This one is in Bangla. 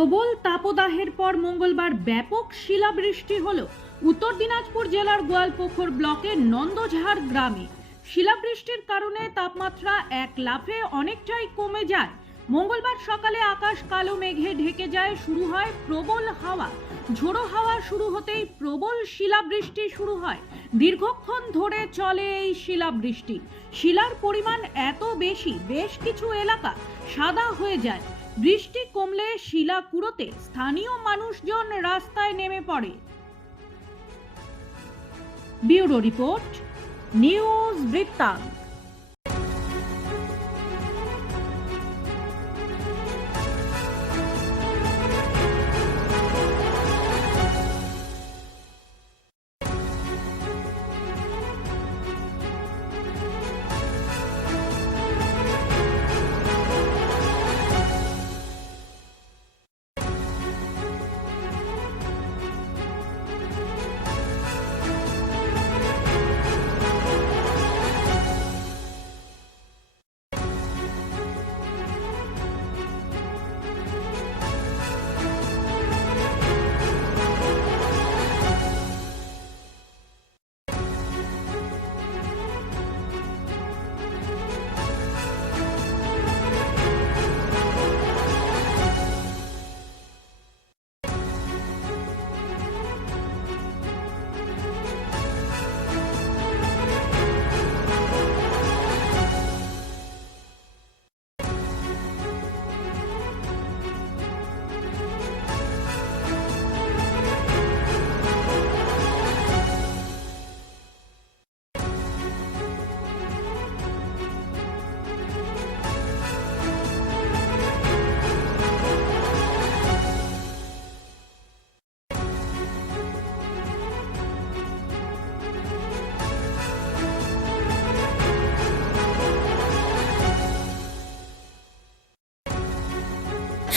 প্রবল তাপদাহের পর মঙ্গলবার ব্যাপক শিলাবৃষ্টি হল। উত্তর দিনাজপুর জেলার গোয়ালপুকুর ব্লকের নন্দঝাড় গ্রামে। শিলাবৃষ্টির কারণে তাপমাত্রা এক লাফে অনেকটাই কমে যায়। মঙ্গলবার সকালে আকাশ কালো মেঘে ঢেকে যায়, শুরু হয় প্রবল হাওয়া। ঝোড়ো হাওয়া শুরু হতেই প্রবল শিলাবৃষ্টি শুরু হয়। দীর্ঘক্ষণ ধরে চলে এই শিলাবৃষ্টি। শিলার পরিমাণ এত বেশি, বেশ কিছু এলাকা সাদা হয়ে যায়। বৃষ্টি কমলে শিলা কুড়োতে স্থানীয় মানুষজন রাস্তায় নেমে পড়ে। ব্যুরো রিপোর্ট নিউজ বৃত্তান্ত।